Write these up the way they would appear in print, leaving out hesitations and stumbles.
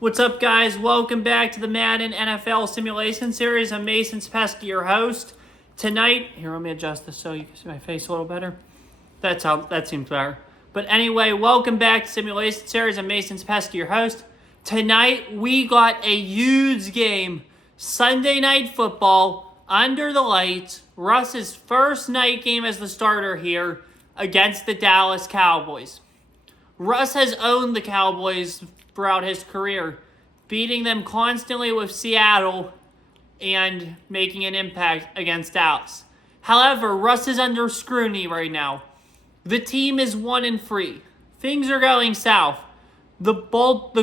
What's up, guys? Welcome back to the Madden NFL Simulation Series. I'm Mason Spesky, your host. Tonight, here, let me adjust this so you can see my face a little better. That seems better. But anyway, welcome back to Simulation Series. I'm Mason Spesky, your host. Tonight, we got a huge game. Sunday Night Football, under the lights. Russ's first night game as the starter here against the Dallas Cowboys. Russ has owned the Cowboys throughout his career, beating them constantly with Seattle and making an impact against Dallas. However, Russ is under scrutiny right now. The team is 1-3. Things are going south. The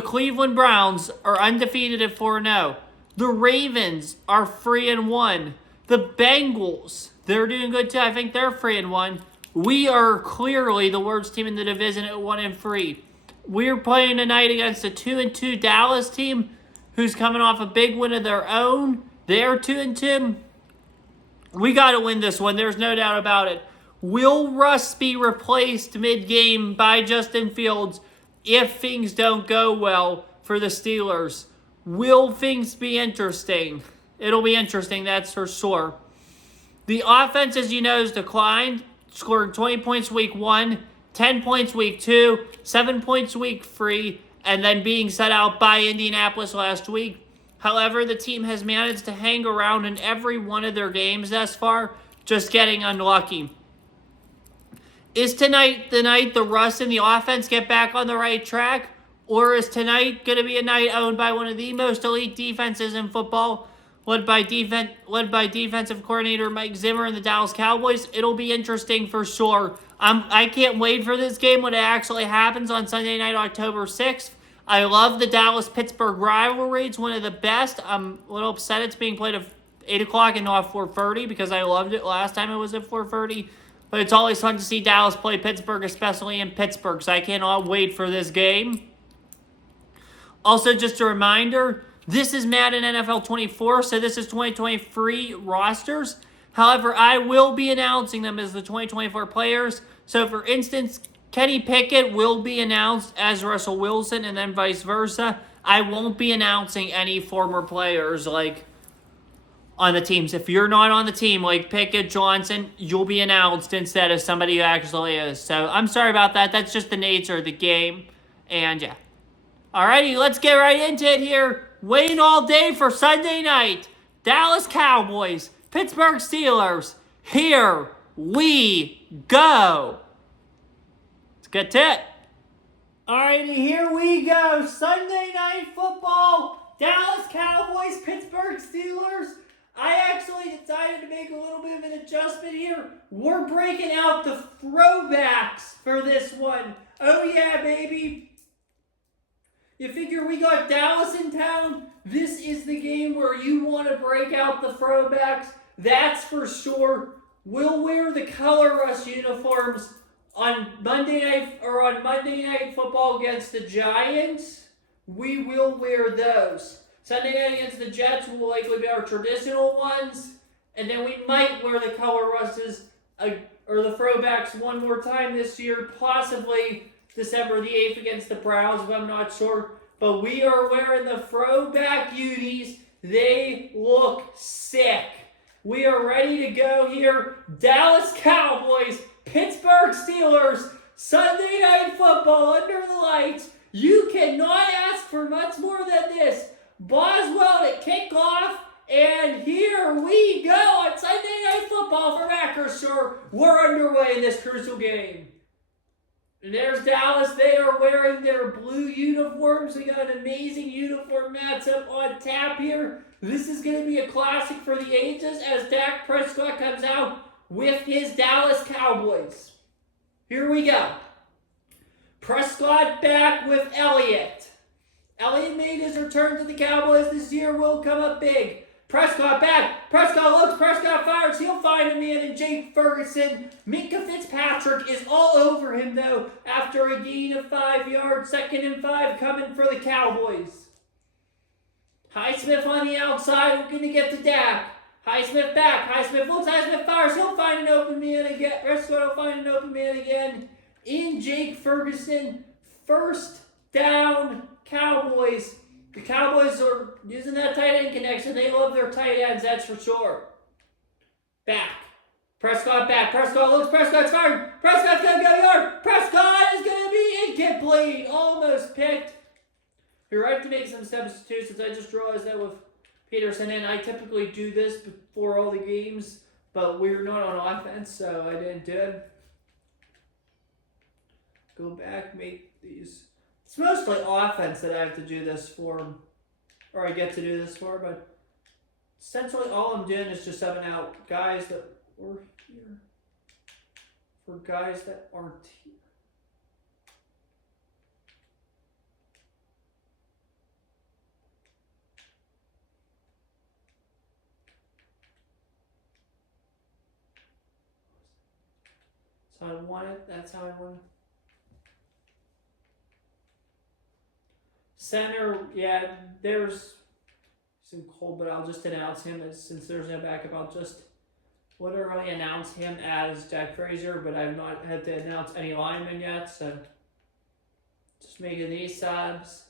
Cleveland Browns are undefeated at 4-0. The Ravens are 3-1. The Bengals, they're doing good too. I think they're 3-1. We are clearly the worst team in the division at 1-3. We're playing tonight against a 2-2 Dallas team who's coming off a big win of their own. They're 2-2. We got to win this one. There's no doubt about it. Will Russ be replaced mid-game by Justin Fields if things don't go well for the Steelers? Will things be interesting? It'll be interesting, that's for sure. The offense, as you know, has declined, scoring 20 points week 1, 10 points week 2, 7 points week 3, and then being set out by Indianapolis last week. However, the team has managed to hang around in every one of their games thus far, just getting unlucky. Is tonight the night the Russ and the offense get back on the right track? Or is tonight going to be a night owned by one of the most elite defenses in football, led by defensive coordinator Mike Zimmer and the Dallas Cowboys? It'll be interesting for sure. I can't wait for this game when it actually happens on Sunday night, October 6th. I love the Dallas-Pittsburgh rivalry. It's one of the best. I'm a little upset it's being played at 8 o'clock and not 4:30 because I loved it last time it was at 4:30. But it's always fun to see Dallas play Pittsburgh, especially in Pittsburgh, so I cannot wait for this game. Also, just a reminder, this is Madden NFL 24, so this is 2023 rosters. However, I will be announcing them as the 2024 players. So, for instance, Kenny Pickett will be announced as Russell Wilson and then vice versa. I won't be announcing any former players like on the teams. If you're not on the team like Pickett, Johnson, you'll be announced instead of somebody who actually is. So, I'm sorry about that. That's just the nature of the game. And yeah. Alrighty, let's get right into it here. Waiting all day for Sunday night. Dallas Cowboys, Pittsburgh Steelers. Here we go. Let's get to it. Alrighty, here we go. Sunday night football. Dallas Cowboys, Pittsburgh Steelers. I actually decided to make a little bit of an adjustment here. We're breaking out the throwbacks for this one. Oh yeah, baby. You figure we got Dallas in town? This is the game where you want to break out the throwbacks. That's for sure. We'll wear the Color Rush uniforms on Monday Night Football against the Giants. We will wear those. Sunday night against the Jets will likely be our traditional ones. And then we might wear the Color Rushes or the throwbacks one more time this year, possibly December the 8th against the Browns, but I'm not sure. But we are wearing the throwback unis. They look sick. We are ready to go here. Dallas Cowboys, Pittsburgh Steelers, Sunday Night Football under the lights. You cannot ask for much more than this. Boswell to kick off. And here we go on Sunday Night Football for Acrisure. We're underway in this crucial game. And there's Dallas. They are wearing their blue uniforms. We got an amazing uniform matchup on tap here. This is going to be a classic for the ages as Dak Prescott comes out with his Dallas Cowboys. Here we go. Prescott back with Elliott. Elliott made his return to the Cowboys this year. Will come up big. Prescott back. Prescott looks. Prescott fires. He'll find a man in Jake Ferguson. Minkah Fitzpatrick is all over him, though, after a gain of 5 yards. 2nd and 5 coming for the Cowboys. Highsmith on the outside looking to get to Dak. Highsmith back. Highsmith looks. Highsmith fires. He'll find an open man again. Prescott will find an open man again. In Jake Ferguson. First down, Cowboys. The Cowboys are using that tight end connection. They love their tight ends, that's for sure. Back. Prescott back. Prescott looks. Prescott's firing. Prescott's going to go yard. Prescott is going to be incomplete. Almost picked. You're right to make some substitutions. I just realized that with Peterson in. I typically do this before all the games, but we're not on offense, so I didn't do it. Go back, make these. It's mostly offense that I have to do this for, or I get to do this for, but essentially all I'm doing is just subbing out guys that were here for guys that aren't here. So I want it, that's how I want it. Center, yeah, there's some cold, but I'll just announce him as, since there's no backup, I'll just literally announce him as Jack Frazier, but I've not had to announce any linemen yet, so just making these subs.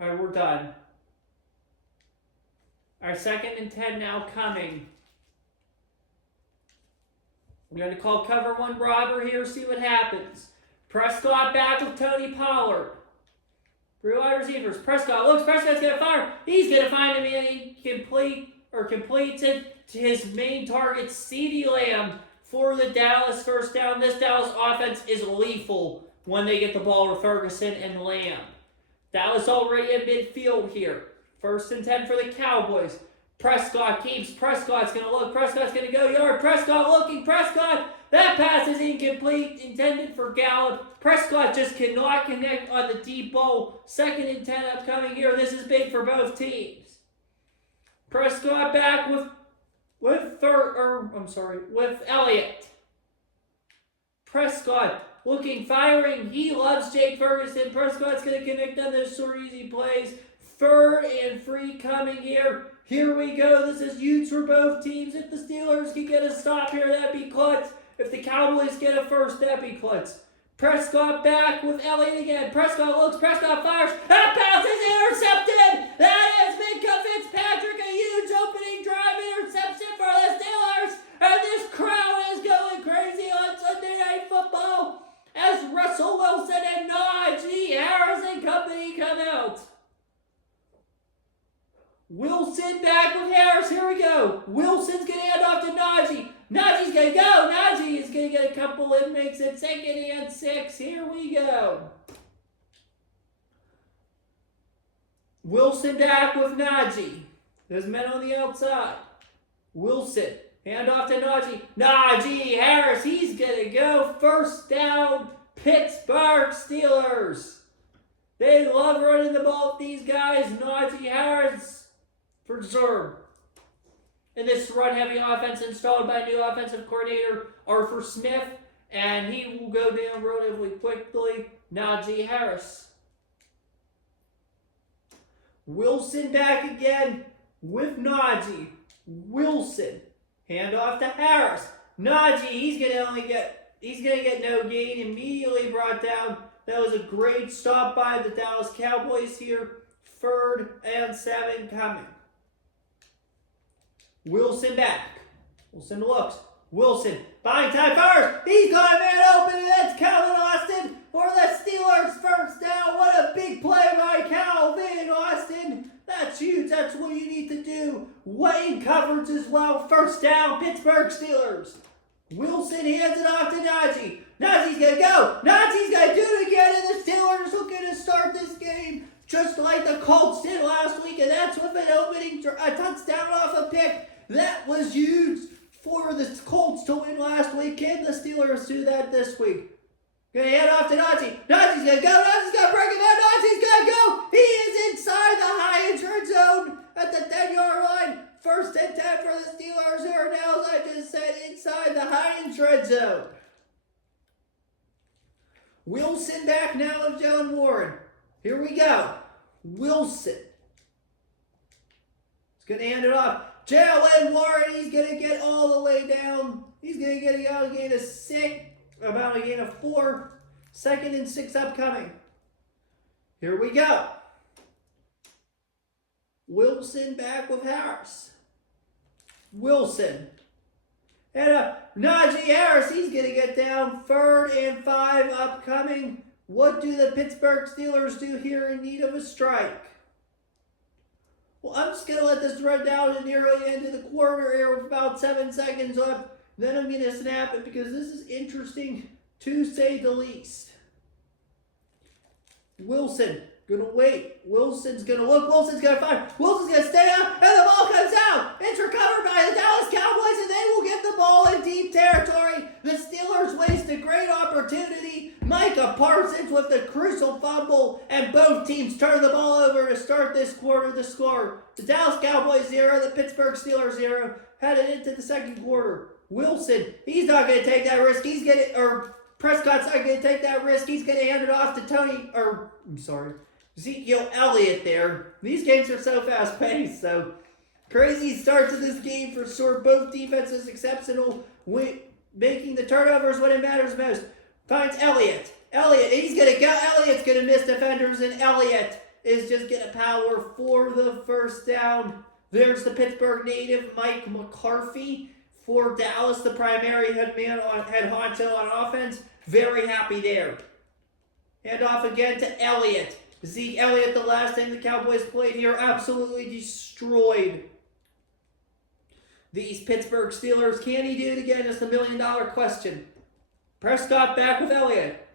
All right, we're done. Our 2nd and 10 now coming. I'm going to call cover 1 robber here, see what happens. Prescott back with Tony Pollard. 3 wide receivers. Prescott looks. Prescott's going to fire. He's going to find him and completes it to his main target, CeeDee Lamb, for the Dallas first down. This Dallas offense is lethal when they get the ball with Ferguson and Lamb. Dallas already in midfield here. 1st and 10 for the Cowboys. Prescott keeps. Prescott's going to look. Prescott's going to go yard. Prescott looking. Prescott. That pass is incomplete. Intended for Gallup. Prescott just cannot connect on the deep ball. 2nd and 10 upcoming here. This is big for both teams. Prescott back with Elliott. Prescott looking, firing. He loves Jake Ferguson. Prescott's going to connect on those sort of easy plays. 3rd and 3 coming here. Here we go. This is huge for both teams. If the Steelers can get a stop here, that'd be clutch. If the Cowboys get a first, that'd be clutch. Prescott back with Elliott again. Prescott looks. Prescott fires. That pass is intercepted. That is Minkah Fitzpatrick. A huge opening drive interception for the Steelers. And this crowd is going crazy on Sunday Night Football as Russell Wilson and Najee Harris and company come out. Wilson back with Harris. Here we go. Wilson's going to hand off to Najee. Najee's going to go. Najee is going to get a couple and makes it 2nd and 6. Here we go. Wilson back with Najee. There's men on the outside. Wilson. Hand off to Najee. Najee Harris. He's going to go. First down. Pittsburgh Steelers. They love running the ball with these guys. Najee Harris for Zerb. In this run-heavy offense installed by new offensive coordinator Arthur Smith, and he will go down relatively quickly. Najee Harris. Wilson back again with Najee. Wilson. Hand off to Harris. Najee, he's gonna get no gain. Immediately brought down. That was a great stop by the Dallas Cowboys here. 3rd and 7 coming. Wilson back. Wilson looks. Wilson buying time first. He's got a man open, and that's Calvin Austin for the Steelers. First down. What a big play by Calvin Austin. That's huge. That's what you need to do. Wayne coverage as well. First down, Pittsburgh Steelers. Wilson hands it off to Najee. Najee's going to go. Najee's going to do it again, and the Steelers are going to start this game just like the Colts did last week, and that's with an opening a touchdown off a pick. That was huge for the Colts to win last week. Can the Steelers do that this week? Gonna hand off to Najee. Najee's gonna go. Najee's gonna break it down. Najee's gonna go. He is inside the high insurance zone at the 10-yard line. 1st and 10 for the Steelers here now, as I just said, inside the Heinz red zone. Wilson back now with Jalen Warren. Here we go. Wilson. He's going to hand it off. Jalen Warren, he's going to get all the way down. He's going to get a gain of 6, about a gain of 4. 2nd and 6 upcoming. Here we go. Wilson back with Harris. Wilson. And Najee Harris, he's going to get down. 3rd and 5 upcoming. What do the Pittsburgh Steelers do here in need of a strike? Well, I'm just going to let this run down to nearly into the quarter here with about 7 seconds left. Then I'm going to snap it because this is interesting to say the least. Wilson going to wait. Wilson's going to look. Wilson's going to fire. Wilson's going to stay up, and the ball comes out. It's recovered by the Dallas Cowboys, and they will get the ball in deep territory. The Steelers waste a great opportunity. Micah Parsons with the crucial fumble, and both teams turn the ball over to start this quarter. The score: the Dallas Cowboys 0, the Pittsburgh Steelers 0. Headed into the second quarter. Wilson, he's not going to take that risk. He's going to, Prescott's not going to take that risk. He's going to hand it off to Ezekiel Elliott there. These games are so fast-paced, so crazy start to this game for sure. Both defenses exceptional, making the turnovers when it matters most. Finds Elliott. He's going to go. Elliott's going to miss defenders, and Elliott is just going to power for the first down. There's the Pittsburgh native, Mike McCarthy. For Dallas, the primary head honcho on offense. Very happy there. Hand off again to Elliott. Zeke Elliott, the last time the Cowboys played here, absolutely destroyed these Pittsburgh Steelers. Can he do it again? Is the $1 million question. Prescott back with Elliott.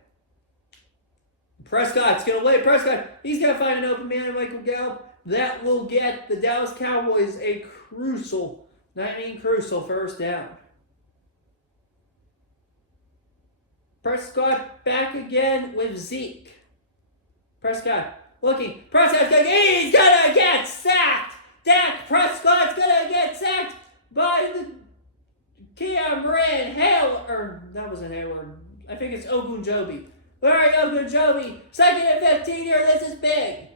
Prescott's going to wait. Prescott, he's going to find an open man in Michael Gallup. That will get the Dallas Cowboys a crucial first down. Prescott back again with Zeke. Prescott looking. Prescott's going to get sacked. Dak Prescott's going to get sacked by the Cameron Hayward. That wasn't Hayward. I think it's Ogunjobi. Larry Ogunjobi. 2nd and 15 here. This is big.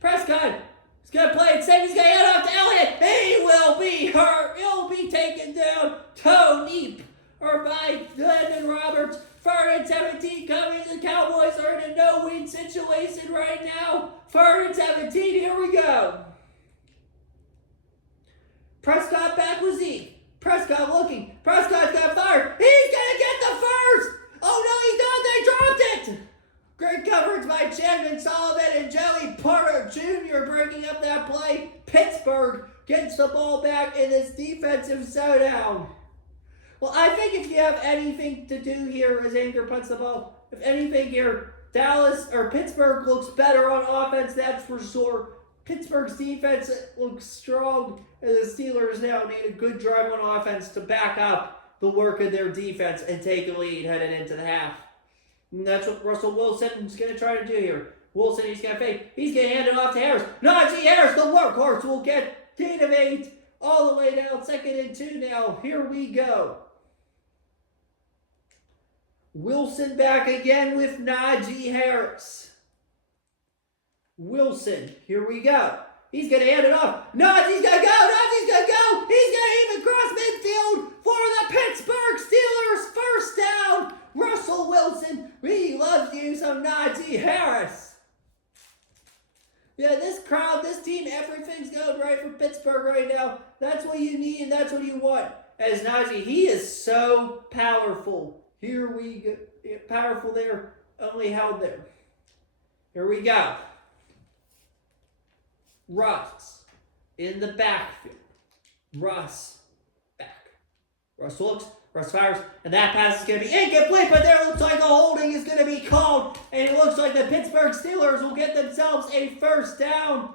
Prescott. He's going to play it safe. He's going to hand off to Elliott. He will be hurt. He'll be taken down. Toe deep by Landon Roberts. 3rd and 17 coming. The Cowboys are in a no-win situation right now. 3rd and 17. Here we go. Prescott back with Zeke. Prescott looking. Prescott's got fired. He's going to get the first. Oh, no, he's not. They dropped it. Great coverage by Chandler Sullivan and Joey Porter Jr. breaking up that play. Pittsburgh gets the ball back in this defensive showdown. Well, I think if you have anything to do here as Anger punts the ball, if anything here, Pittsburgh looks better on offense, that's for sure. Pittsburgh's defense looks strong, and the Steelers now need a good drive on offense to back up the work of their defense and take a lead headed into the half. And that's what Russell Wilson is going to try to do here. Wilson, he's going to fake. He's going to hand it off to Harris. Najee Harris, the workhorse, will get gain of 8 all the way down. 2nd and 2 now. Here we go. Wilson back again with Najee Harris. Wilson, here we go. He's going to hand it off. Najee's going to go. Najee's going to go. He's going to even cross midfield for the Pittsburgh Steelers. First down. Russell Wilson, we love you some Najee Harris. Yeah, this crowd, this team, everything's going right for Pittsburgh right now. That's what you need and that's what you want. As Najee, he is so powerful. Here we go. Powerful there, only held there. Here we go. Russ in the backfield. Russ back. Russ looks. Russ fires, and that pass is going to be incomplete, but there looks like a holding is going to be called, and it looks like the Pittsburgh Steelers will get themselves a first down,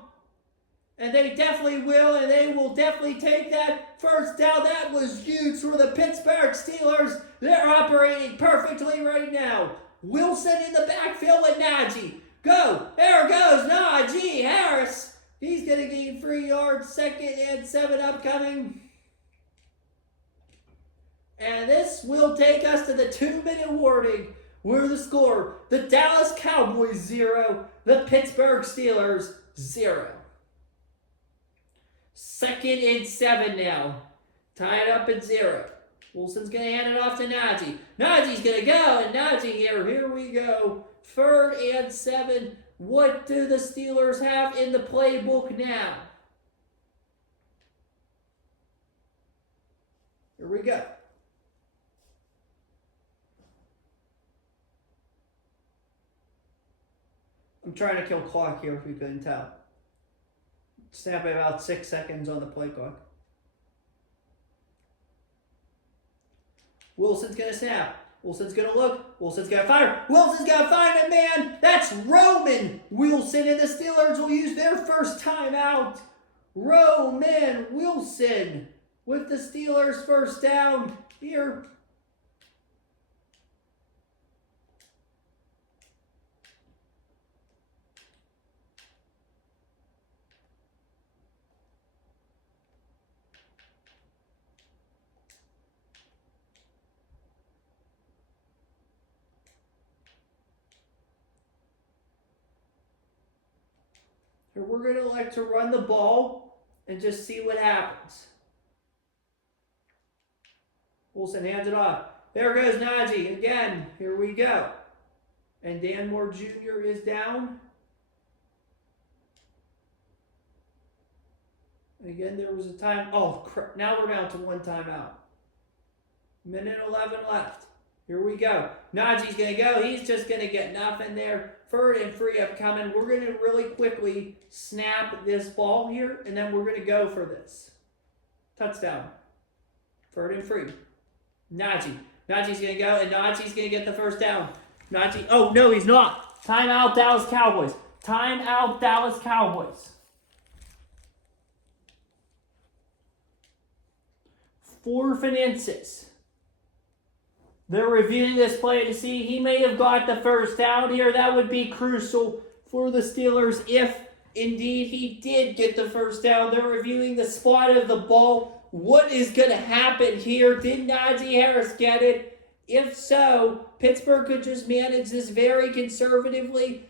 and they definitely will, and they will definitely take that first down. That was huge for the Pittsburgh Steelers. They're operating perfectly right now. Wilson in the backfield with Najee. Go. There goes Najee Harris. He's going to gain 3 yards. 2nd and 7 upcoming. And this will take us to the 2-minute warning. Where the score, the Dallas Cowboys 0, the Pittsburgh Steelers 0. 2nd and 7 now. Tied up at 0. Wilson's going to hand it off to Najee. Najee's going to go, and Najee here we go. 3rd and 7. What do the Steelers have in the playbook now? Here we go. I'm trying to kill clock here if you couldn't tell. Snap at about 6 seconds on the play clock. Wilson's going to snap. Wilson's going to look. Wilson's going to fire. Wilson's going to find a man. That's Roman Wilson, and the Steelers will use their first timeout. Roman Wilson with the Steelers' first down here. Here we're going to like to run the ball and just see what happens. Wilson hands it off. There goes Najee again. Here we go. And Dan Moore Jr. is down. And again, there was a time. Oh, crap. Now we're down to 1 timeout. 1:11 left. Here we go. Najee's going to go. He's just going to get nothing there. 3rd and 3 upcoming. We're going to really quickly snap this ball here, and then we're going to go for this. Touchdown. 3rd and 3. Najee. Najee's going to go, and Najee's going to get the first down. Najee. Oh, no, he's not. Timeout, Dallas Cowboys. Timeout, Dallas Cowboys. 4th and inches. They're reviewing this play to see he may have got the first down here. That would be crucial for the Steelers if indeed he did get the first down. They're reviewing the spot of the ball. What is going to happen here? Did Najee Harris get it? If so, Pittsburgh could just manage this very conservatively.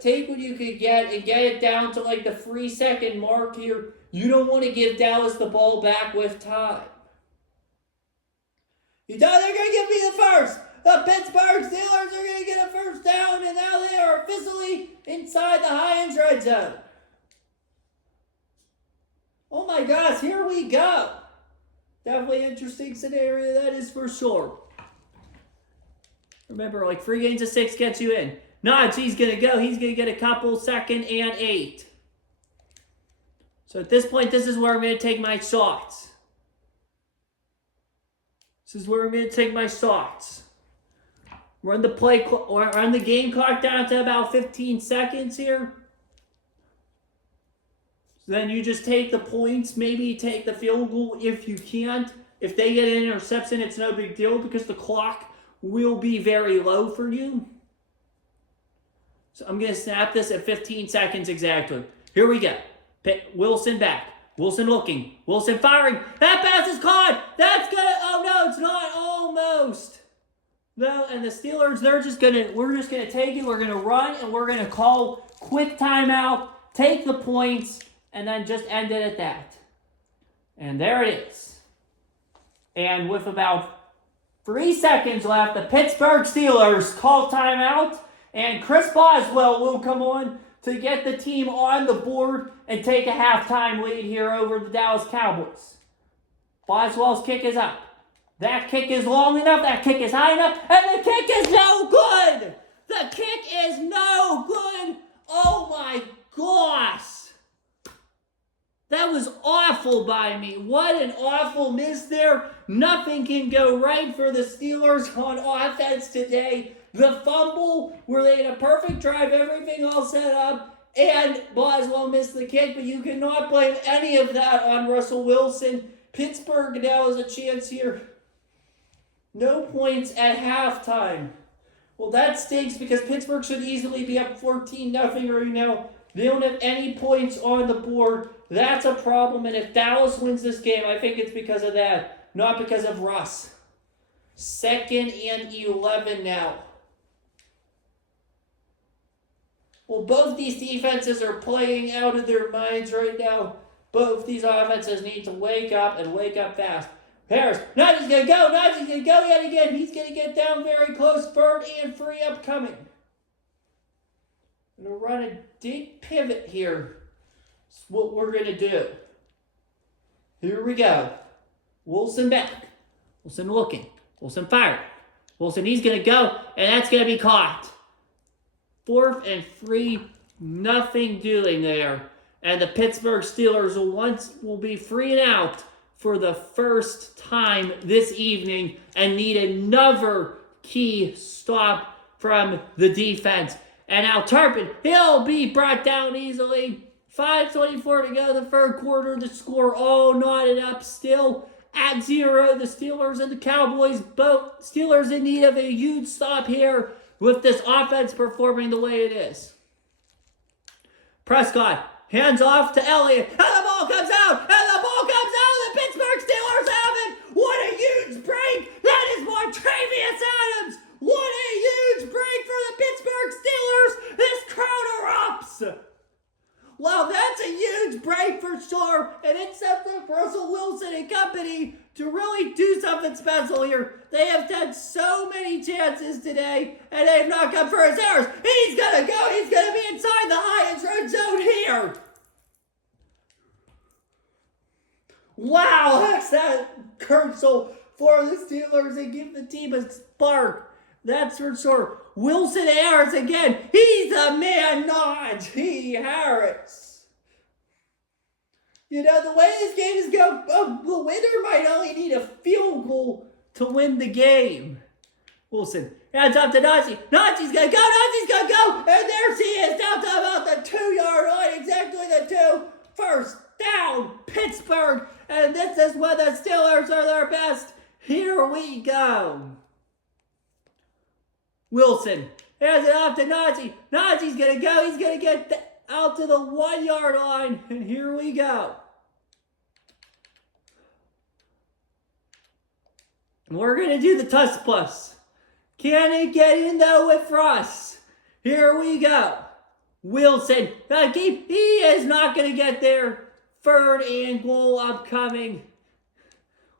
Take what you could get and get it down to like the 3-second mark here. You don't want to give Dallas the ball back with time. You know they're going to give me the first. The Pittsburgh Steelers are going to get a first down, and now they are officially inside the Heinz red zone. Oh my gosh, here we go. Definitely interesting scenario, that is for sure. Remember, like 3 games of 6 gets you in. Najee's going to go. He's going to get a couple, 2nd and 8. So at this point, this is where I'm going to take my shots. This is where I'm going to take my shots. Run the game clock down to about 15 seconds here. So then you just take the points, maybe take the field goal if you can't. If they get an interception, it's no big deal because the clock will be very low for you. So I'm going to snap this at 15 seconds exactly. Here we go. Wilson back. Wilson looking. Wilson firing. That pass is caught. That's good. Oh, no, it's not. Almost. No, and the Steelers, we're just going to take it. We're going to run, and we're going to call quick timeout, take the points, and then just end it at that. And there it is. And with about 3 seconds left, the Pittsburgh Steelers call timeout, and Chris Boswell will come on to get the team on the board and take a halftime lead here over the Dallas Cowboys. Boswell's kick is up. That kick is long enough, that kick is high enough, and the kick is no good! The kick is no good! Oh my gosh! That was awful by me. What an awful miss there. Nothing can go right for the Steelers on offense today. The fumble, where they had a perfect drive, everything all set up, and Boswell missed the kick, but you cannot blame any of that on Russell Wilson. Pittsburgh now has a chance here. No points at halftime. Well, that stinks because Pittsburgh should easily be up 14-0 right now. They don't have any points on the board. That's a problem, and if Dallas wins this game, I think it's because of that, not because of Russ. 2nd and 11 now. Well, both these defenses are playing out of their minds right now. Both these offenses need to wake up and wake up fast. Harris, Najee's going to go. Najee's going to go yet again. He's going to get down very close. 3rd and 3 upcoming. I'm going to run a deep pivot here. That's what we're going to do. Here we go. Wilson back. Wilson looking. Wilson firing. Wilson, he's going to go, and that's going to be caught. 4th and 3, nothing doing there. And the Pittsburgh Steelers will be free and out for the first time this evening and need another key stop from the defense. And now Turpin, he'll be brought down easily. 5:24 to go the 3rd quarter. The score all knotted up still at 0. The Steelers and the Cowboys, both Steelers in need of a huge stop here with this offense performing the way it is. Prescott, hands off to Elliott, and the ball comes out, and the ball comes out, and the Pittsburgh Steelers have it. What a huge break. That is Montravius Adams. What a huge break for the Pittsburgh Steelers. This crowd erupts. Well, that's a huge break for sure, and it sets up Russell Wilson and company to really do something special here. They have had so many chances today, and they have not come for his errors. He's going to go. He's going to be inside the Hyatt's red zone here. Wow, that's that Kurtzel for the Steelers and give the team a spark. That's for sure. Wilson Harris again. He's a man, Najee Harris. You know, the way this game is going, the winner might only need a field goal to win the game. Wilson, hands up to Najee. Najee's going to go. Najee's going to go. And there she is, down to about the 2-yard line. Exactly the 2. First down, Pittsburgh. And this is when the Steelers are their best. Here we go. Wilson hands it off to Najee. Najee's going to go. He's going to get out to the 1-yard line. And here we go. We're going to do the tuss plus. Can it get in though with Russ? Here we go. Wilson, he is not going to get there. 3rd and goal upcoming.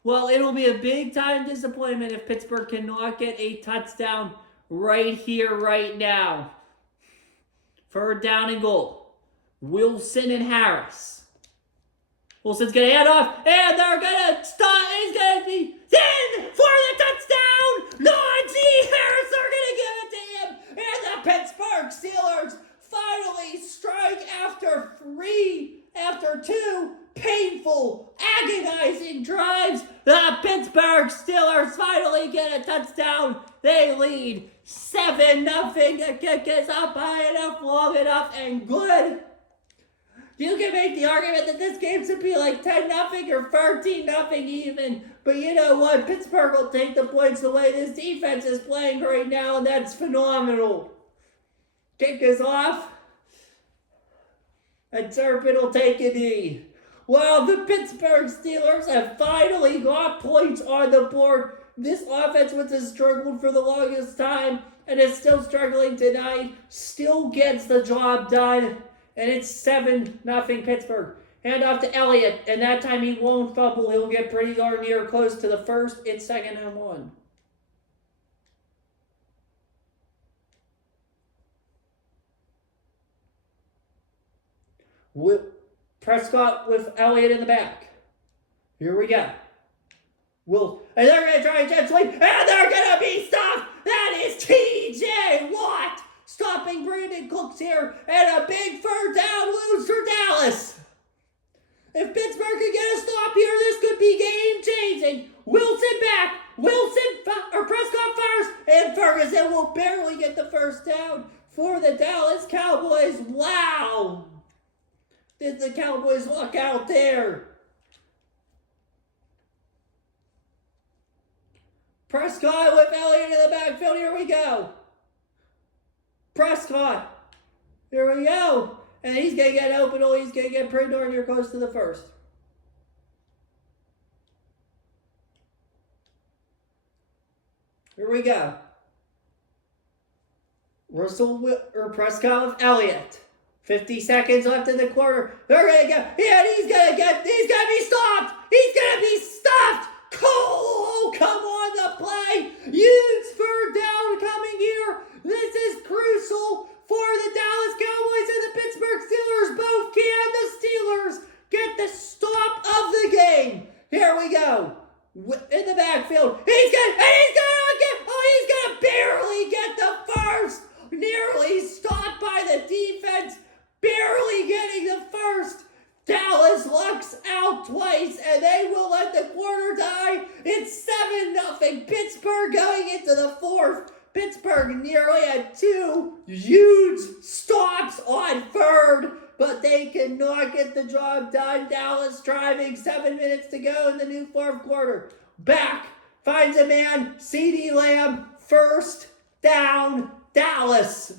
Well, it'll be a big time disappointment if Pittsburgh cannot get a touchdown right here, right now. 3rd down and goal. Wilson and Harris. Wilson's going to hand off, and they're going to stop. He's going to be in for the touchdown. Najee Harris are going to give it to him. And the Pittsburgh Steelers finally strike after 2 painful, agonizing drives. The Pittsburgh Steelers finally get a touchdown. They lead 7-0. The kick is up high enough, long enough, and good. You can make the argument that this game should be like 10-0 or 13-0 even. But you know what? Pittsburgh will take the points the way this defense is playing right now, and that's phenomenal. Kick is off. And Turpin will take a knee. Well, the Pittsburgh Steelers have finally got points on the board. This offense, which has struggled for the longest time and is still struggling tonight, still gets the job done. And it's 7-0 Pittsburgh. Hand off to Elliott, and that time he won't fumble. He'll get pretty darn near close to the first. It's 2nd and 1. Prescott with Elliott in the back. Here we go. And they're going to try and jet sweep, and they're going to be stopped. That is T.J. Watt stopping Brandon Cooks here, and a big 3rd down lose for Dallas. If Pittsburgh can get a stop here, this could be game-changing. Wilson back. Prescott first, and Ferguson will barely get the 1st down for the Dallas Cowboys. Wow. Did the Cowboys luck out there? Prescott with Elliott in the backfield. Here we go. Prescott. Here we go. And he's going to get open. He's going to get pretty darn near close to the 1st. Here we go. Prescott with Elliott. 50 seconds left in the quarter. They're gonna go. Yeah, he's gonna be stopped. He's gonna be stopped. Cole, come on the play. Huge third down coming here. This is crucial for the Dallas Cowboys and the Pittsburgh Steelers. Both can the Steelers get the stop of the game. Here we go. In the backfield. He's gonna barely get the first. Nearly stopped by the defense. Barely getting the first. Dallas lucks out twice, and they will let the quarter die. It's 7-0. Pittsburgh going into the fourth. Pittsburgh nearly had 2 huge stops on third, but they cannot get the job done. Dallas driving, 7 minutes to go in the new fourth quarter. Back, finds a man, CeeDee Lamb, first down, Dallas.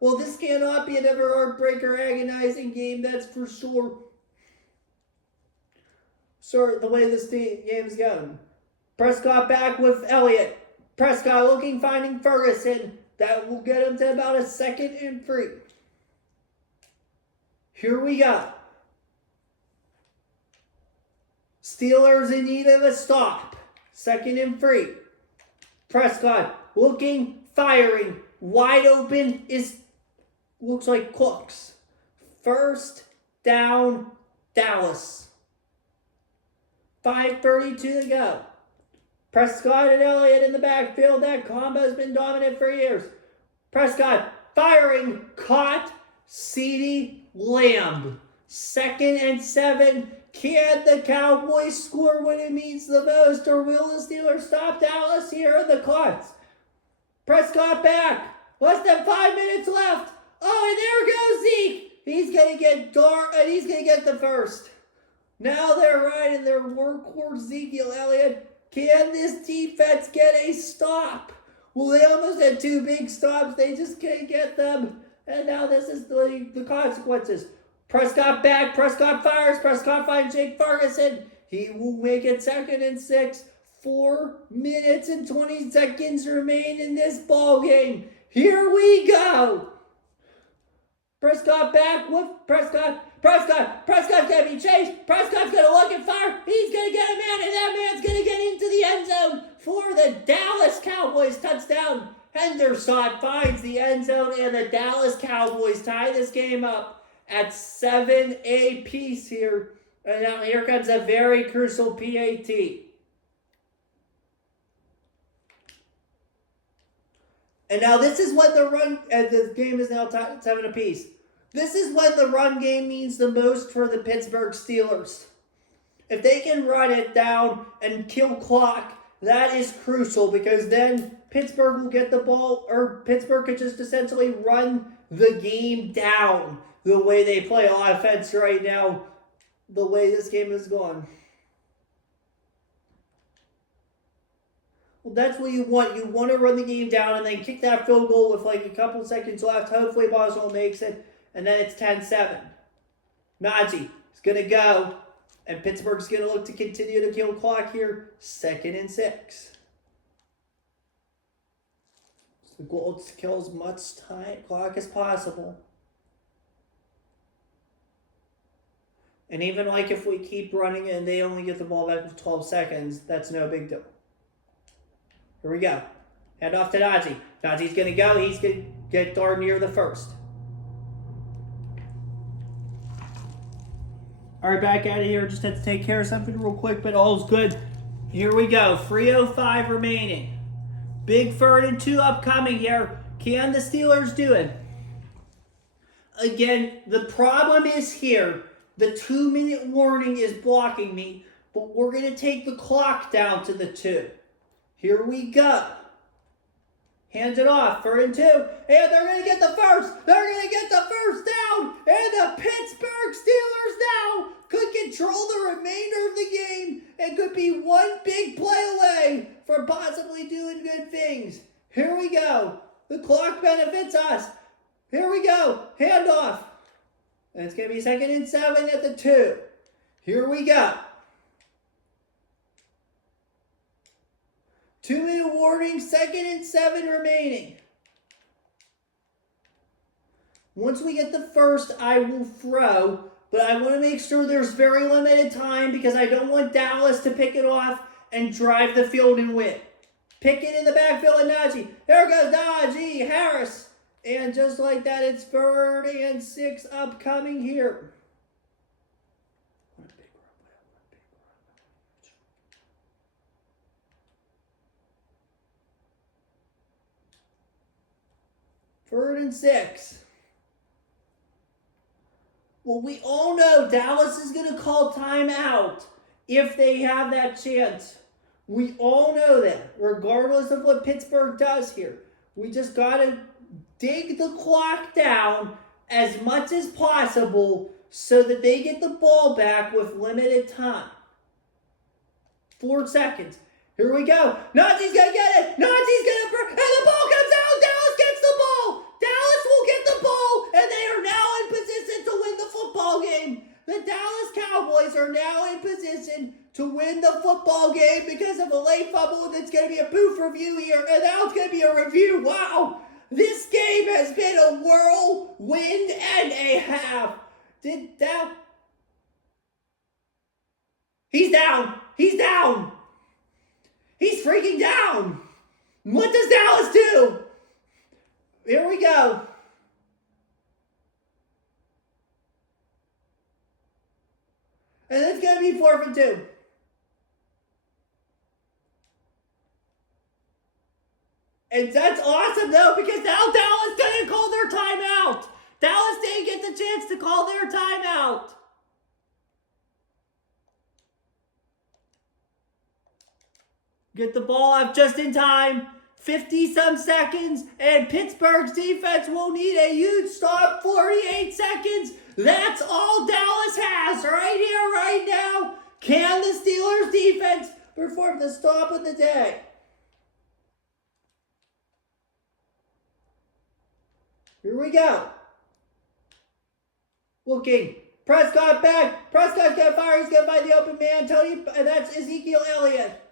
Well, this cannot be another heartbreaker, agonizing game, that's for sure. Sorry, the way this game's going. Prescott back with Elliott. Prescott looking, finding Ferguson. That will get him to about a 2nd and 3. Here we go. Steelers in need of a stop. 2nd and 3. Prescott looking, firing. Wide open looks like Cooks. First down, Dallas. 5:32 to go. Prescott and Elliott in the backfield. That combo has been dominant for years. Prescott firing, caught, CeeDee Lamb. 2nd and 7. Can the Cowboys score when it means the most, or will the Steelers stop Dallas here in the cuts? Prescott back. Less than 5 minutes left. Oh, and there goes Zeke. He's going to get and he's going to get the first. Now they're riding their workhorse Ezekiel Elliott. Can this defense get a stop? Well, they almost had 2 big stops. They just can't get them. And now this is the consequences. Prescott back. Prescott fires. Prescott finds Jake Ferguson. He will make it 2nd and 6. 4 minutes and 20 seconds remain in this ball game. Here we go. Prescott back with Prescott. Prescott's going to be chased. Prescott's going to look and fire. He's going to get a man, and that man's going to get into the end zone for the Dallas Cowboys touchdown. Henderson finds the end zone, and the Dallas Cowboys tie this game up at 7 apiece here. And now here comes a very crucial PAT. And now this is when the game is now 7 apiece. This is when the run game means the most for the Pittsburgh Steelers. If they can run it down and kill clock, that is crucial, because then Pittsburgh will get the ball, or Pittsburgh could just essentially run the game down the way they play offense right now, the way this game is going. Well, that's what you want. You want to run the game down and then kick that field goal with like a couple seconds left. Hopefully Boswell makes it. And then it's 10-7. Najee is going to go. And Pittsburgh's going to look to continue to kill clock here. 2nd and 6. So the goal is to kill as much clock as possible. And even like if we keep running and they only get the ball back with 12 seconds, that's no big deal. Here we go. Hand off to Najee. Najee's going to go. He's going to get darn near the first. All right, back out of here. Just had to take care of something real quick, but all's good. Here we go. 3:05 remaining. Big 3rd and 2 upcoming here. Can the Steelers do it? Again, the problem is here. The 2-minute warning is blocking me, but we're going to take the clock down to the 2. Here we go. Hands it off. 3rd and 2. And they're going to get the first. They're going to get the first down. And the Pittsburgh Steelers now could control the remainder of the game and could be one big play away from possibly doing good things. Here we go. The clock benefits us. Here we go. Hand off. And it's going to be 2nd and 7 at the 2. Here we go. 2-minute warning, 2nd and 7 remaining. Once we get the first, I will throw, but I want to make sure there's very limited time because I don't want Dallas to pick it off and drive the field and win. Pick it in the backfield and Najee. There goes Najee Harris. And just like that, it's 3rd and 6 upcoming here. Third and 6. Well, we all know Dallas is going to call timeout if they have that chance. We all know that, regardless of what Pittsburgh does here. We just got to dig the clock down as much as possible so that they get the ball back with limited time. 4 seconds. Here we go. Najee's going to get it. Najee's going to... And the ball comes out. Dallas gets the ball. Dallas will get the ball. And they are now in position to win the football game. The Dallas Cowboys are now in position to win the football game because of a late fumble. And it's going to be a poof review here. And now it's going to be a review. Wow. This game has been a whirlwind and a half. He's down. He's down. He's freaking down. What does Dallas do? Here we go. And it's going to be 4th and 2. And that's awesome, though, because now Dallas didn't call their timeout. Dallas didn't get the chance to call their timeout. Get the ball off just in time. 50-some seconds, and Pittsburgh's defense will need a huge stop. 48 seconds. That's all Dallas has right here, right now. Can the Steelers defense perform the stop of the day? Here we go. Looking. Prescott back. Prescott's going to fire. He's going to find the open man. That's Ezekiel Elliott.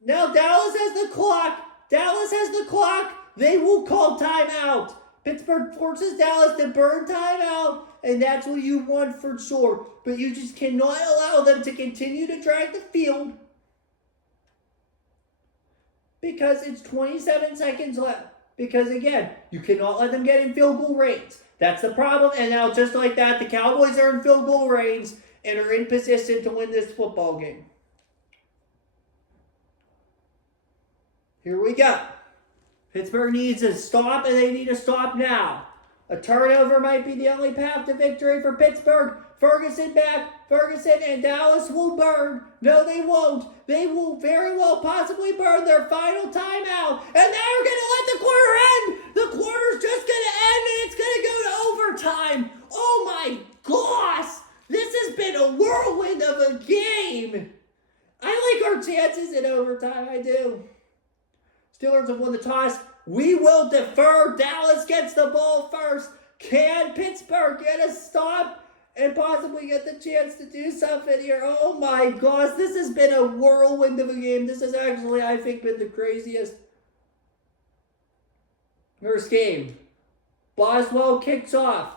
Now Dallas has the clock. Dallas has the clock. They will call timeout. Pittsburgh forces Dallas to burn timeout, and that's what you want for sure. But you just cannot allow them to continue to drag the field because it's 27 seconds left. Because, again, you cannot let them get in field goal range. That's the problem. And now, just like that, the Cowboys are in field goal range and are in position to win this football game. Here we go. Pittsburgh needs a stop, and they need a stop now. A turnover might be the only path to victory for Pittsburgh. Ferguson back. Ferguson and Dallas will burn. No, they won't. They will very well possibly burn their final timeout. And they're going to let the quarter end. The quarter's just going to end, and it's going to go to overtime. Oh, my gosh. This has been a whirlwind of a game. I like our chances in overtime. I do. Steelers have won the toss. We will defer. Dallas gets the ball first. Can Pittsburgh get a stop and possibly get the chance to do something here? Oh my gosh, this has been a whirlwind of a game. This has actually, I think, been the craziest first game. Boswell kicks off.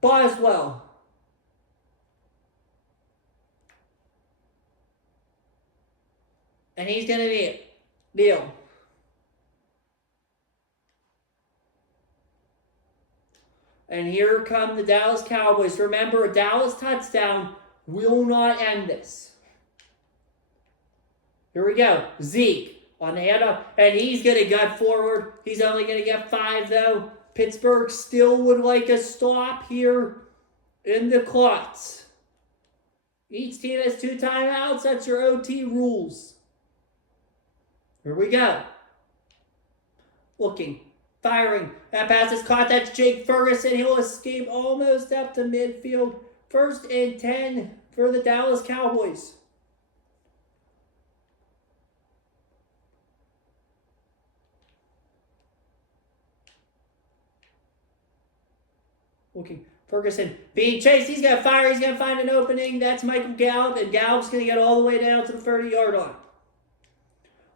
Boswell. And he's going to kneel. And here come the Dallas Cowboys. Remember, a Dallas touchdown will not end this. Here we go. Zeke on the handoff. And he's going to gut forward. He's only going to get 5, though. Pittsburgh still would like a stop here in the clots. Each team has 2 timeouts. That's your OT rules. Here we go. Looking. Firing. That pass is caught. That's Jake Ferguson. He'll escape almost up to midfield. 1st and 10 for the Dallas Cowboys. Looking. Ferguson being chased. He's going to fire. He's going to find an opening. That's Michael Gallup. And Gallup's going to get all the way down to the 30-yard line.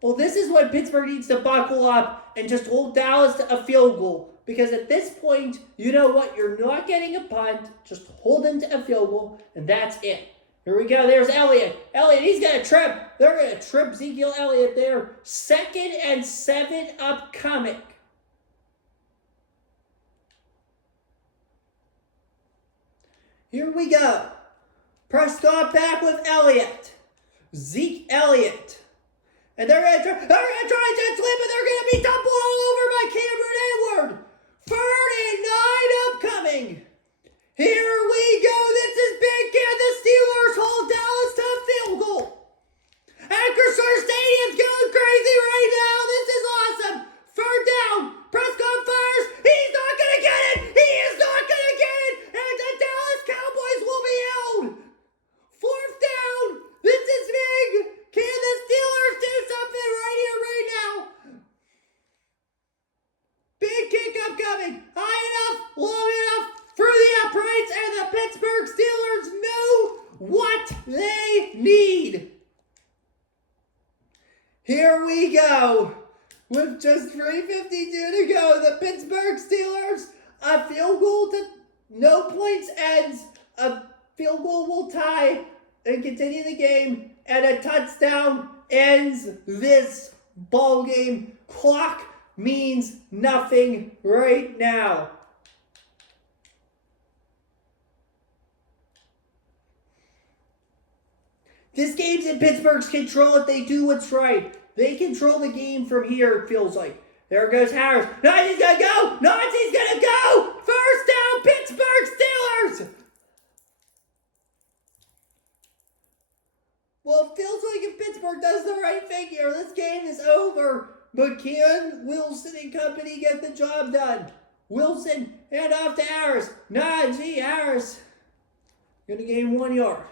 Well, this is when Pittsburgh needs to buckle up and just hold Dallas to a field goal. Because at this point, you know what? You're not getting a punt. Just hold them to a field goal, and that's it. Here we go. There's Elliott. Elliott, he's going to trip. They're going to trip Ezekiel Elliott there. 2nd and 7 upcoming. Here we go. Prescott back with Elliott. Zeke Elliott. And they're going to try and jet sweep, but they're going to be doubled all over by Cameron Hayward. 3rd and 9 upcoming. Here we go. This is big. Can the Steelers hold Dallas to a field goal? Acrisure Stadium's going crazy right now. This is awesome. 3rd down. Prescott fires. He's not going to get it. He is not going to get it. And the Dallas Cowboys will be held. 4th down. This is big. Can the Steelers do something right here, right now? Big kick upcoming. High enough, long enough, through the uprights, and the Pittsburgh Steelers know what they need. Here we go. With just 3:52 to go, the Pittsburgh Steelers, a field goal to no points ends. A field goal will tie and continue the game, and a touchdown ends this ball game. Clock means nothing right now. This game's in Pittsburgh's control if they do what's right. They control the game from here, it feels like. There goes Harris. Nazi's gonna go! Nazi's gonna go! 1st down, Pittsburgh Steelers! Well, it feels like if Pittsburgh does the right thing here, this game is over. But can Wilson and company get the job done? Wilson, hand off to Harris. Najee Harris. Gonna gain 1 yard.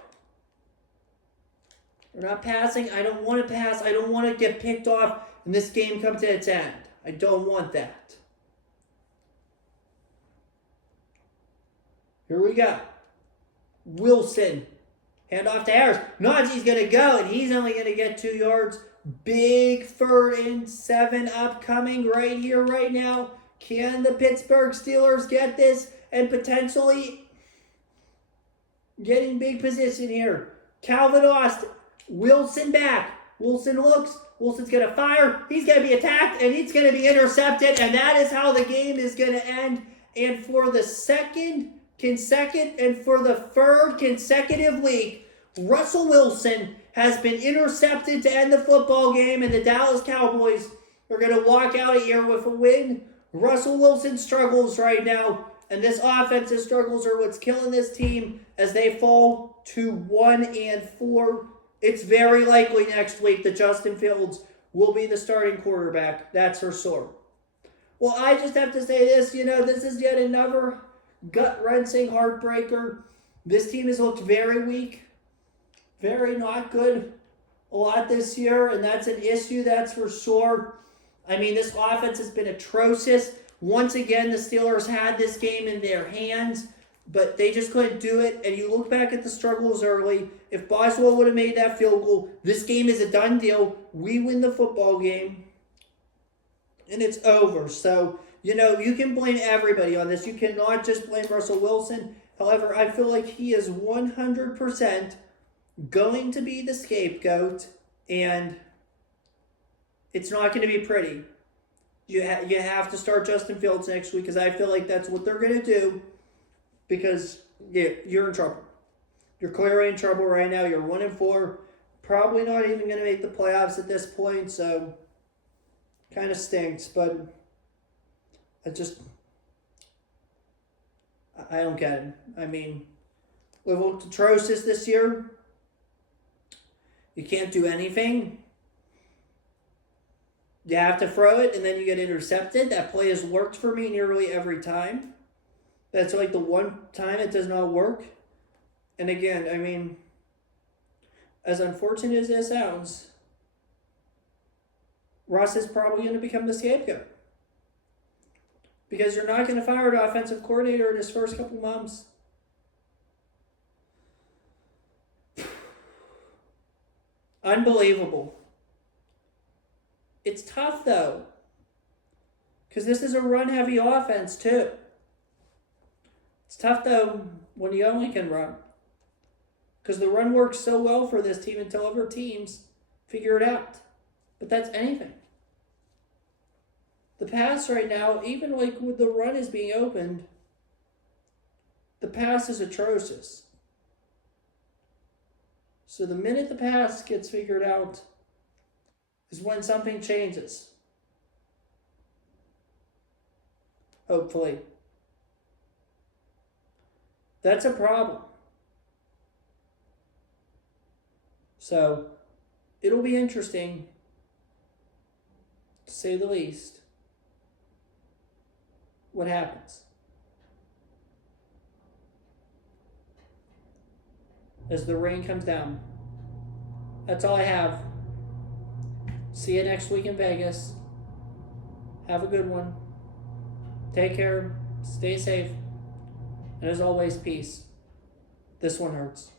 We're not passing. I don't want to pass. I don't want to get picked off and this game come to its end. I don't want that. Here we go. Wilson. Hand off to Harris. Najee's going to go, and he's only going to get 2 yards. Big 3rd and 7 upcoming right here, right now. Can the Pittsburgh Steelers get this and potentially get in big position here? Calvin Austin. Wilson back. Wilson looks. Wilson's going to fire. He's going to be attacked, and it's going to be intercepted, and that is how the game is going to end. And for the 2nd consecutive and for the 3rd consecutive week, Russell Wilson has been intercepted to end the football game, and the Dallas Cowboys are going to walk out of here with a win. Russell Wilson struggles right now, and this offensive struggles are what's killing this team as they fall to 1-4. It's very likely next week that Justin Fields will be the starting quarterback. That's for sure. Well, I just have to say this, this is yet another gut-wrenching heartbreaker. This team has looked very weak, very not good a lot this year, and that's an issue, that's for sure. I mean, this offense has been atrocious. Once again, the Steelers had this game in their hands, but they just couldn't do it. And you look back at the struggles early. If Boswell would have made that field goal, this game is a done deal. We win the football game, and it's over. So, you can blame everybody on this. You cannot just blame Russell Wilson. However, I feel like he is 100% going to be the scapegoat, and it's not going to be pretty. You have to start Justin Fields next week because I feel like that's what they're going to do. Because you're in trouble. You're clearly in trouble right now. You're 1-4. Probably not even going to make the playoffs at this point. So, kind of stinks. But I don't get it. I mean, we've looked atrocious this year. You can't do anything. You have to throw it and then you get intercepted. That play has worked for me nearly every time. That's like the one time it does not work. And again, I mean, as unfortunate as that sounds, Russ is probably going to become the scapegoat. Because you're not going to fire an offensive coordinator in his first couple months. Unbelievable. It's tough, though, because this is a run-heavy offense, too. It's tough, though, when you only can run, because the run works so well for this team until other teams figure it out. But that's anything. The pass right now, even like with the run is being opened, the pass is atrocious. So the minute the pass gets figured out is when something changes. Hopefully. That's a problem. So it'll be interesting, to say the least, what happens as the rain comes down. That's all I have. See you next week in Vegas. Have a good one. Take care. Stay safe. And as always, peace. This one hurts.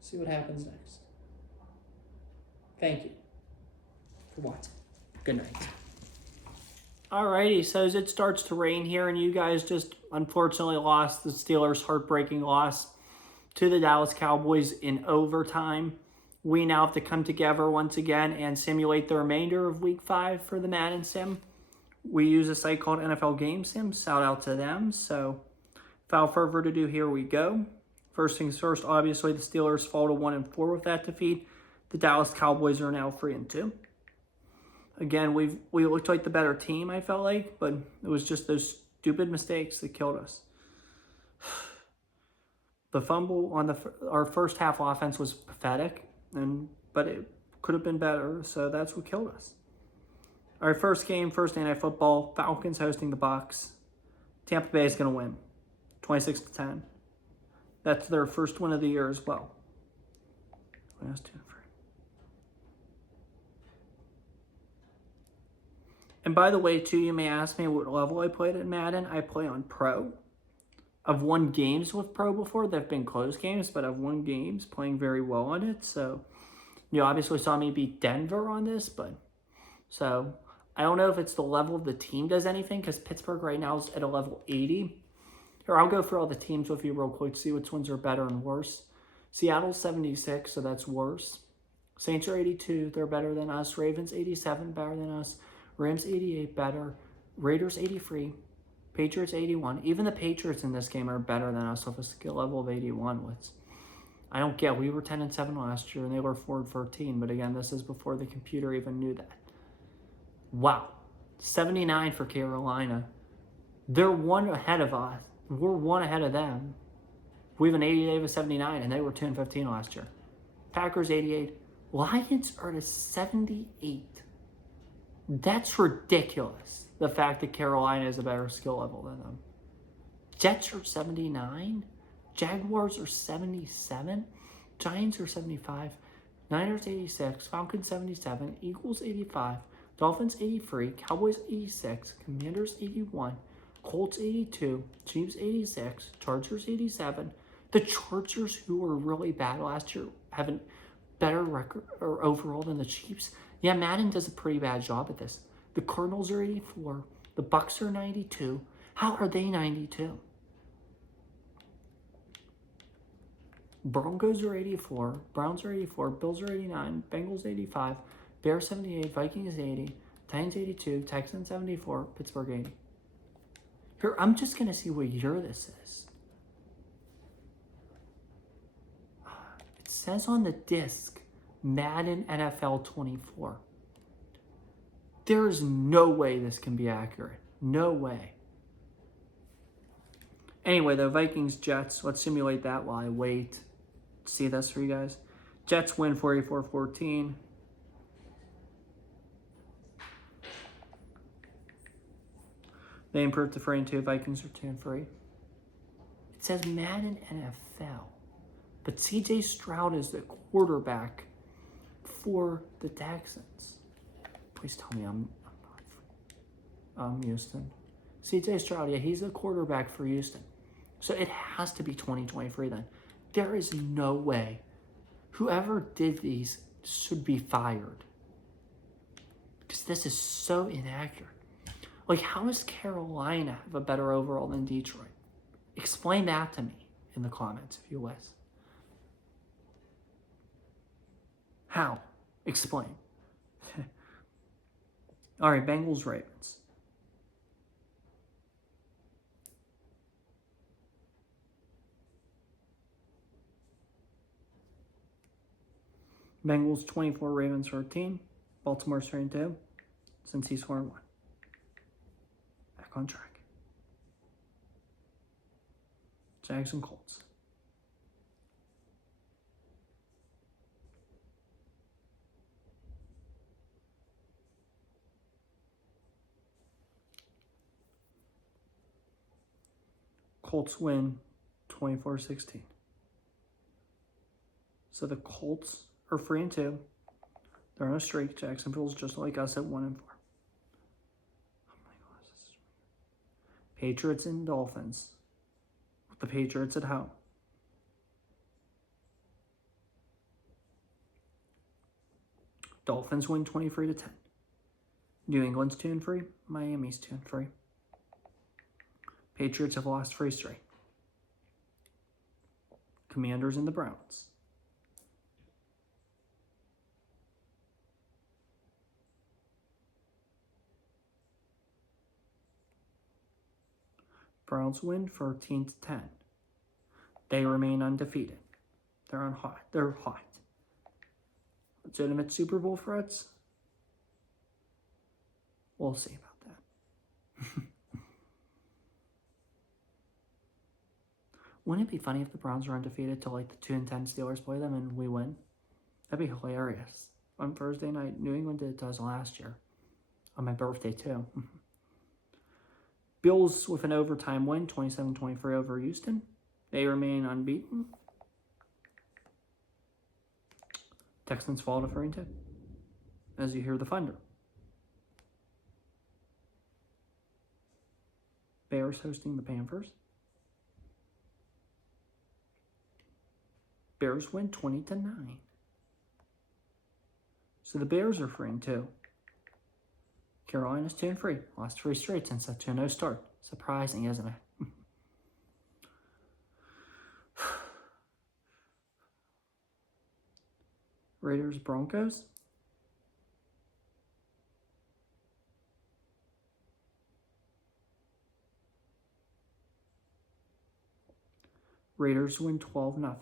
See what happens next. Thank you for watching. Good night. Alrighty, so as it starts to rain here, and you guys just unfortunately lost the Steelers' heartbreaking loss to the Dallas Cowboys in overtime. We now have to come together once again and simulate the remainder of Week 5 for the Madden Sim. We use a site called NFL Game Sim. Shout out to them. So without further ado, here we go. First things first, obviously the Steelers fall to 1-4 with that defeat. The Dallas Cowboys are now 3-2. Again, we looked like the better team, I felt like, but it was just those stupid mistakes that killed us. The fumble on our first half offense was pathetic, but it could have been better, so that's what killed us. Our first game, first Day Night Football, Falcons hosting the Bucs. Tampa Bay is going to win, 26-10. That's their first win of the year as well. And by the way, too, you may ask me what level I played at Madden. I play on Pro. I've won games with Pro before. They've been close games, but I've won games playing very well on it. So, you obviously saw me beat Denver on this, but so I don't know if it's the level of the team does anything, because Pittsburgh right now is at a level 80. Here, I'll go for all the teams with you real quick, see which ones are better and worse. Seattle's 76, so that's worse. Saints are 82, they're better than us. Ravens 87, better than us. Rams 88, better. Raiders 83. Patriots 81. Even the Patriots in this game are better than us with a skill level of 81. I don't get. We were 10-7 last year, and they were 4-13. But again, this is before the computer even knew that. Wow. 79 for Carolina. They're one ahead of us. We're one ahead of them. We have an 88 of 79, and they were 10-15 last year. Packers 88. Lions are at 78. That's ridiculous, the fact that Carolina is a better skill level than them. Jets are 79. Jaguars are 77. Giants are 75. Niners 86. Falcons 77. Eagles 85. Dolphins 83. Cowboys 86. Commanders 81. Colts 82. Chiefs 86. Chargers 87. The Chargers, who were really bad last year, have a better record or overall than the Chiefs. Yeah, Madden does a pretty bad job at this. The Cardinals are 84. The Bucs are 92. How are they 92? Broncos are 84. Browns are 84. Bills are 89. Bengals 85. Bears 78. Vikings 80. Titans 82. Texans 74. Pittsburgh 80. Here, I'm just going to see what year this is. It says on the disc, Madden NFL 24. There is no way this can be accurate. No way. Anyway, the Vikings-Jets, let's simulate that while I wait. See this for you guys. Jets win 44-14. They improved to 3-2. Vikings are 2-3. It says Madden NFL. But CJ Stroud is the quarterback for the Texans. Please tell me I'm Houston. CJ Stroud, yeah, he's the quarterback for Houston. So it has to be 2023 then. There is no way. Whoever did these should be fired. this is so inaccurate. Like, how does Carolina have a better overall than Detroit? Explain that to me in the comments, if you will. How? Explain. All right, Bengals, Ravens. Bengals 24, Ravens 13. Baltimore 3-2. Since he scored 1. Back on track. Jags and Colts. Colts win 24-16. So the Colts are 3-2. They're on a streak. Jacksonville's just like us at 1-4. Oh my gosh, this is weird. Patriots and Dolphins. The Patriots at home. Dolphins win 23-10. New England's 2-3. Miami's 2-3. Patriots have lost 3 straight. Commanders and the Browns. Browns win 13-10. They remain undefeated. They're hot. Legitimate Super Bowl threats? We'll see about that. Wouldn't it be funny if the Browns were undefeated till like the 2-10 Steelers play them and we win? That'd be hilarious. On Thursday night, New England did it to us last year. On my birthday too. Bills with an overtime win, 27-23 over Houston. They remain unbeaten. Texans fall to 3-2. As you hear the thunder. Bears hosting the Panthers. Bears win 20-9. So the Bears are 3-2. Carolina's 2-3. Lost 3 straight since that 2-0 start. Surprising, isn't it? Raiders, Broncos. Raiders win 12-0.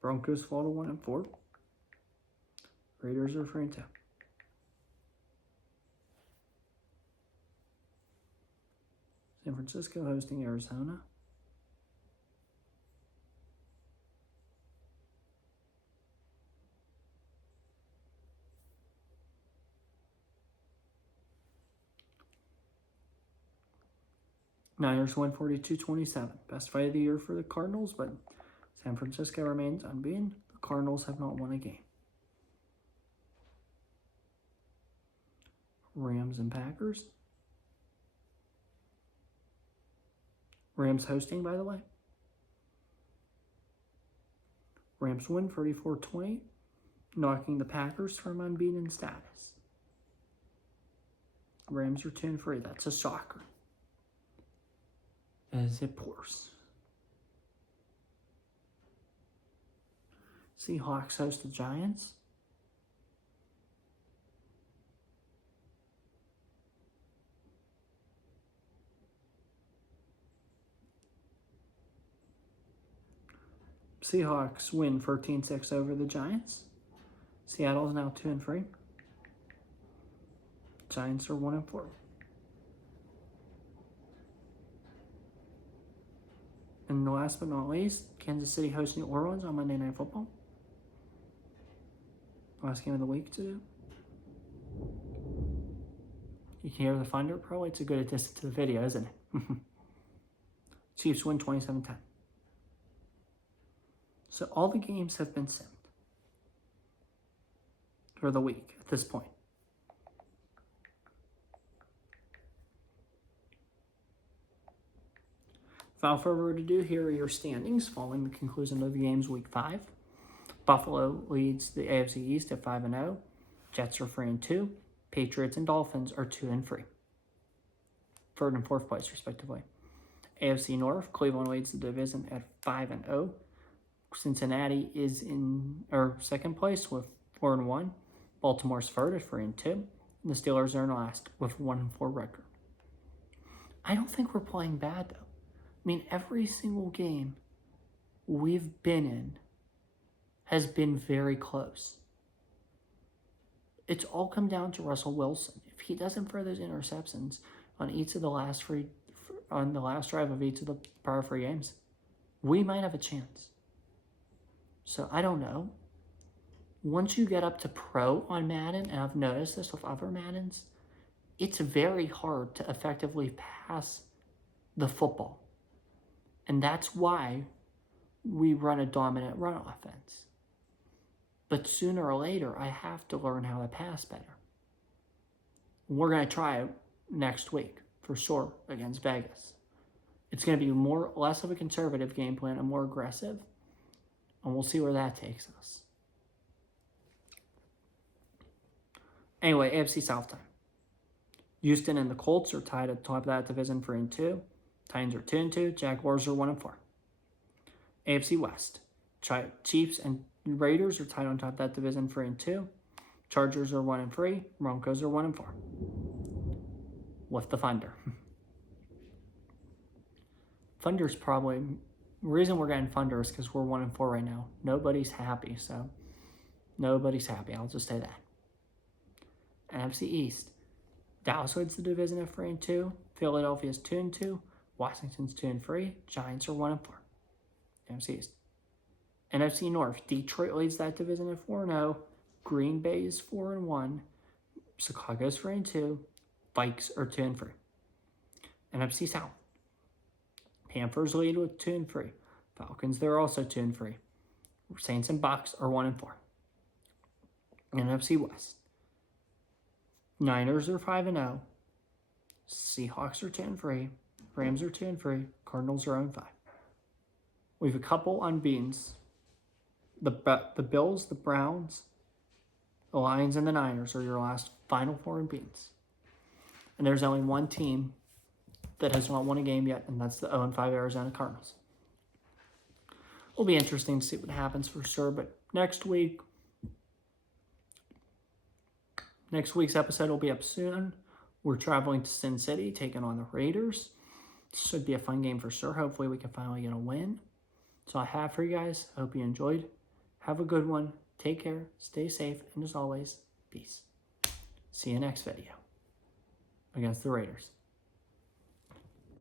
Broncos fall to 1-4. Raiders are 3-2. San Francisco hosting Arizona. Niners win 42-27. Best fight of the year for the Cardinals, but San Francisco remains unbeaten. The Cardinals have not won a game. Rams and Packers. Rams hosting, by the way. Rams win 34-20, knocking the Packers from unbeaten status. Rams are 2-3. That's a shocker. As it pours. Seahawks host the Giants. Seahawks win 13-6 over the Giants. Seattle's now 2-3. Giants are 1-4. And last but not least, Kansas City hosting New Orleans on Monday Night Football. Last game of the week to do. You can hear the thunder. Probably it's a good addition to the video, isn't it? Chiefs win 27-10. So all the games have been simmed for the week at this point. Without further ado, here are your standings following the conclusion of the games week 5. Buffalo leads the AFC East at 5-0. Jets are 3-2. Patriots and Dolphins are 2-3. Third and fourth place, respectively. AFC North, Cleveland leads the division at 5-0. Cincinnati is in second place with 4-1. Baltimore's third at 3-2. And the Steelers are in last with 1-4 record. I don't think we're playing bad, though. I mean, every single game we've been in has been very close. It's all come down to Russell Wilson. If he doesn't throw those interceptions on each of the last on the last drive of each of the prior 3 games, we might have a chance. So I don't know. Once you get up to pro on Madden, and I've noticed this with other Maddens, it's very hard to effectively pass the football. And that's why we run a dominant run offense. But sooner or later, I have to learn how to pass better. We're going to try it next week, for sure, against Vegas. It's going to be less of a conservative game plan and more aggressive. And we'll see where that takes us. Anyway, AFC South time. Houston and the Colts are tied at the top of that division 3-2. Titans are 2-2. Jaguars are 1-4. AFC West. Chiefs and Raiders are tied on top of that division 3-2. Chargers are 1-3. Broncos are 1-4. With the Thunder. Thunder's probably the reason we're getting Thunder is because we're 1-4 right now. Nobody's happy, so nobody's happy. I'll just say that. NFC East. Dallas leads the division at 3-2. Philadelphia's 2-2. Washington's 2-3. Giants are 1-4. NFC East. NFC North. Detroit leads that division at 4-0. Green Bay is 4-1. Chicago's 3-2. Vikes are 2-3. NFC South. Panthers lead with 2-3. Falcons, they're also 2-3. Saints and Bucks are 1-4. NFC West. Niners are 5-0. Seahawks are 2-3. Rams are 2-3. Cardinals are 0-5. We have a couple unbeatens. The Bills, the Browns, the Lions, and the Niners are your last final 4 unbeatens. And there's only one team that has not won a game yet, and that's the 0-5 Arizona Cardinals. It'll be interesting to see what happens for sure, but next week's episode will be up soon. We're traveling to Sin City, taking on the Raiders. Should be a fun game for sure. Hopefully we can finally get a win. That's all I have for you guys. I hope you enjoyed. Have a good one. Take care. Stay safe. And as always, peace. See you next video against the Raiders.